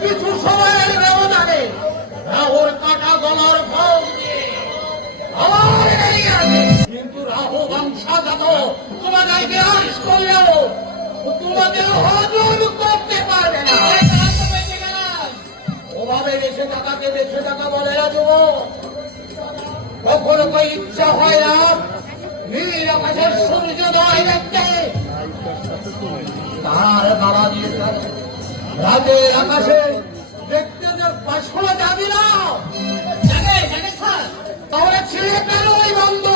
কিছু সময়ের ব্যবধানে। রাহুল কাটা গলার ফল কিন্তু রাহু তোমাদেরকে আজ করলেও তোমাদের করতে না। ওভাবে বেঁচে থাকাকে বেঁচে থাকা বলে না কখনো কই ইচ্ছা হয় না। নীল আকাশের দেখতে। তার বাবা দিয়ে আকাশে দেখতে যে পাশলা যাবি না। তাহলে ছেড়ে পেল ওই বন্দর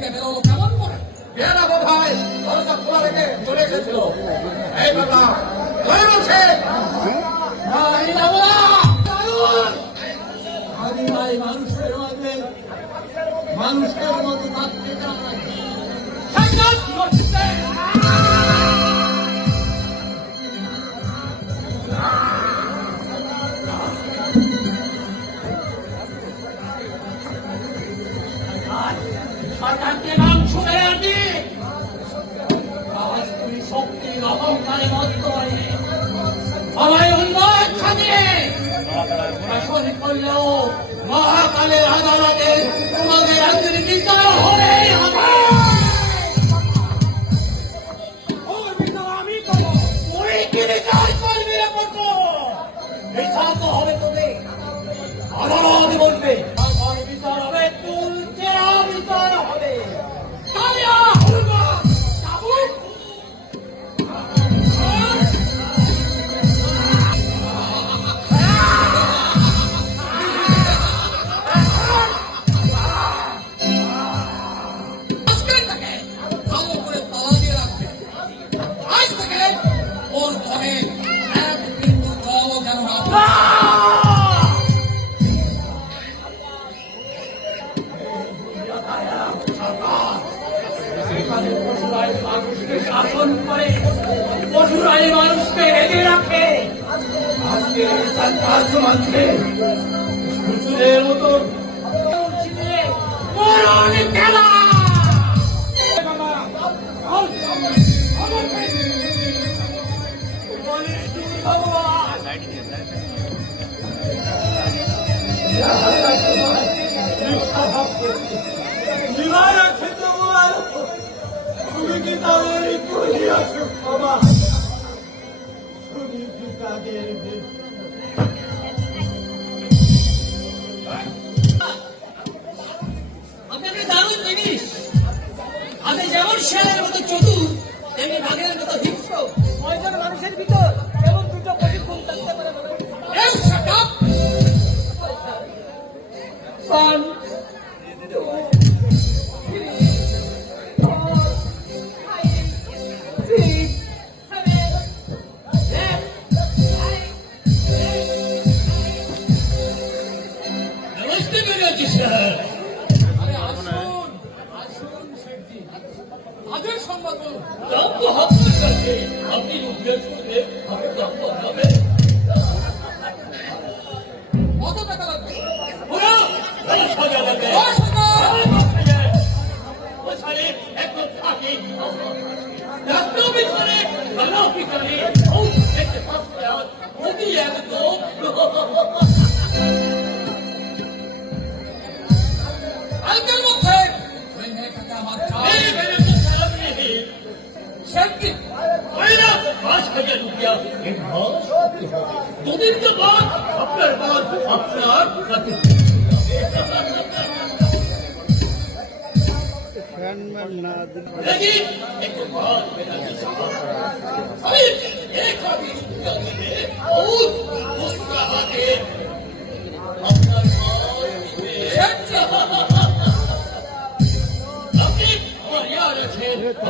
থেকে বেরোলো কেমন করে? দরজা খোলা রেখে চলে এই বলছে মানুষের মাঝে মানুষের মতো থাকতে চাই পশুরাই তার কার্য মতো। খেলা। তুমি কি তাদের করিয়াছো বাবা তুমি কি তাদের দারুণ জিনিস। আমি যেমন শেয়ালের মতো চতুর তেমনি বাঘের মতো হিংস্র। মানুষের ভিতর এমন দুটো কঠিন গুণ থাকতে পারে দম্প হত্যা করছে আপনি উদ্বেগ শুনলে আমি দম্প হবে। কত টাকা লাগবে? দশ হাজার লাগবে দশ হাজার! ও সালে এখন থাকি ডাক্তার পিছনে গানা পিছনে ও দেখতে পাচ্ছে অতি একদম দুদিন তো বাদ আপনার বাদ আপনার কাছে एक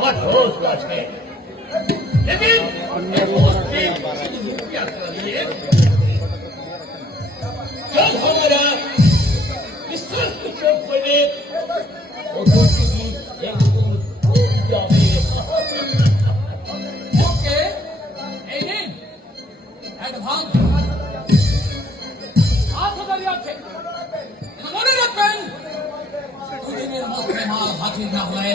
আছে আমার দোষ আছে लेकिन जब हमारा इस तरह से चौक बने वो दूसरी की एक दूर जावे ওকে এই নিন অ্যাডভান্স আট হাজারই আছে কিন্তু মনে রাখবেন দুদিনের মধ্যে মাল হাজির না হলে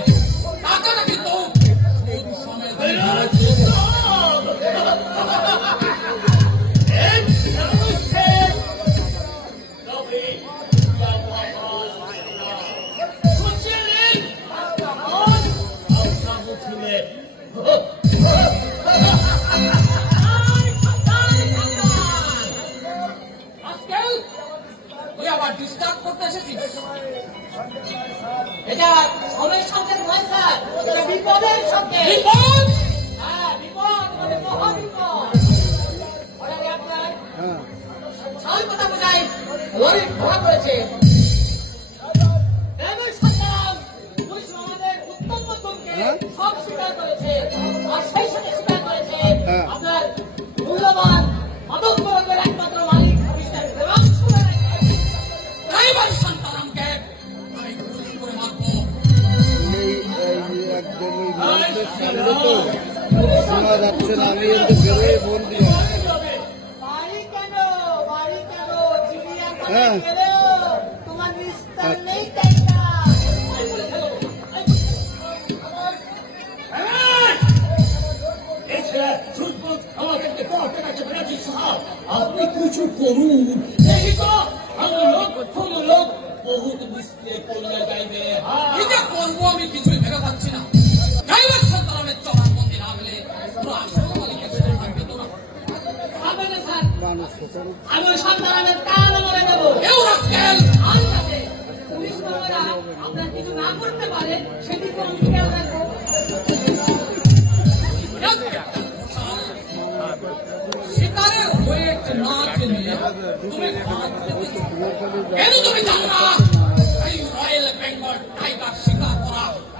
আবার ডিস্টার্ব করতে এসেছিস? এটা সময়ের বিপদের বিপদ! হ্যাঁ বিপদ মানে মহা বিপদ। আপনার বোঝাই। সব স্বীকার করেছে। আর সেই সাথে স্বীকার করেছে আপনার মূল্যবান মাদক সামনে তো শোনা যাচ্ছে না আমি একটু বেরোয় ফোন দিয়ে হ্যাঁ আপনি কিছু করুন এই তো আমরা লোক বহু মিস্ত্রি করলে যাইবে এটা করবো আমি কিছু মানুষ শোষণ আমি ওই সন্তানের কান মরে দেবো কেউ যাতে পুলিশ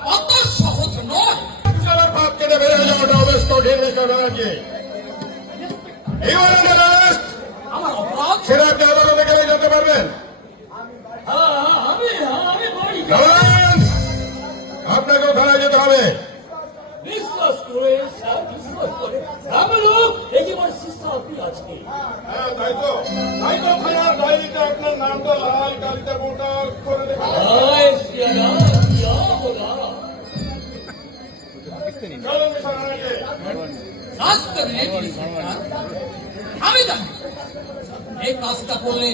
অত সহজ নয়। বিশালের ভাত কেটে বেড়ে যাওয়াটা অবেস্ত ঢের বিষয় আছে আমার অপরাধ? ছেড়ে আপনি আদালতে গেলে যেতে পারবেন। হ্যাঁ হ্যাঁ, আমি আমি বলি যাবেন আপনাকেও থানায় যেতে হবে। বিশ্বাস করে স্যার বিশ্বাস করে। আমি লোক এই যে আমার আজকে। হ্যাঁ তাই তো। তাই তো থানার ডায়েরিতে আপনার নামটা লাল কালিতে মোটা করে দেবেন হায় সিয়ারা ইয়া বলা রাস্তা নেই আমি জানি। এই কাজটা করলে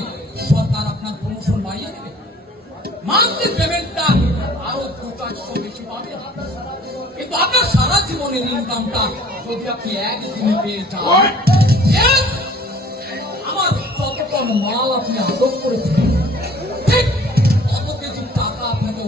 সরকার আপনার প্রমোশন বাড়িয়ে দেবে মান্থলি পেমেন্টটা আরও দু চারশো বেশি পাবে কিন্তু আপনার সারা জীবনের ইনকামটা যদি আপনি একদিনে পেয়ে যান আমার যতটা মাল আপনি আদর করেছিলেন ঠিক কেজি টাকা আপনাকে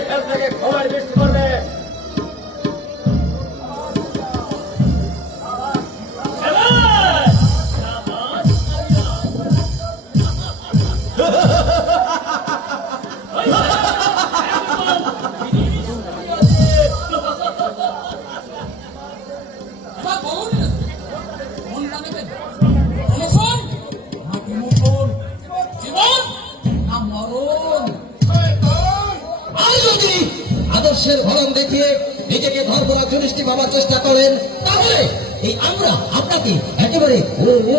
থেকে দিয়ে নিজেকে ধর্মরা জনিষ্ঠী ভাবার চেষ্টা করেন তাহলে এই আমরা আপনাকে একেবারে ও ও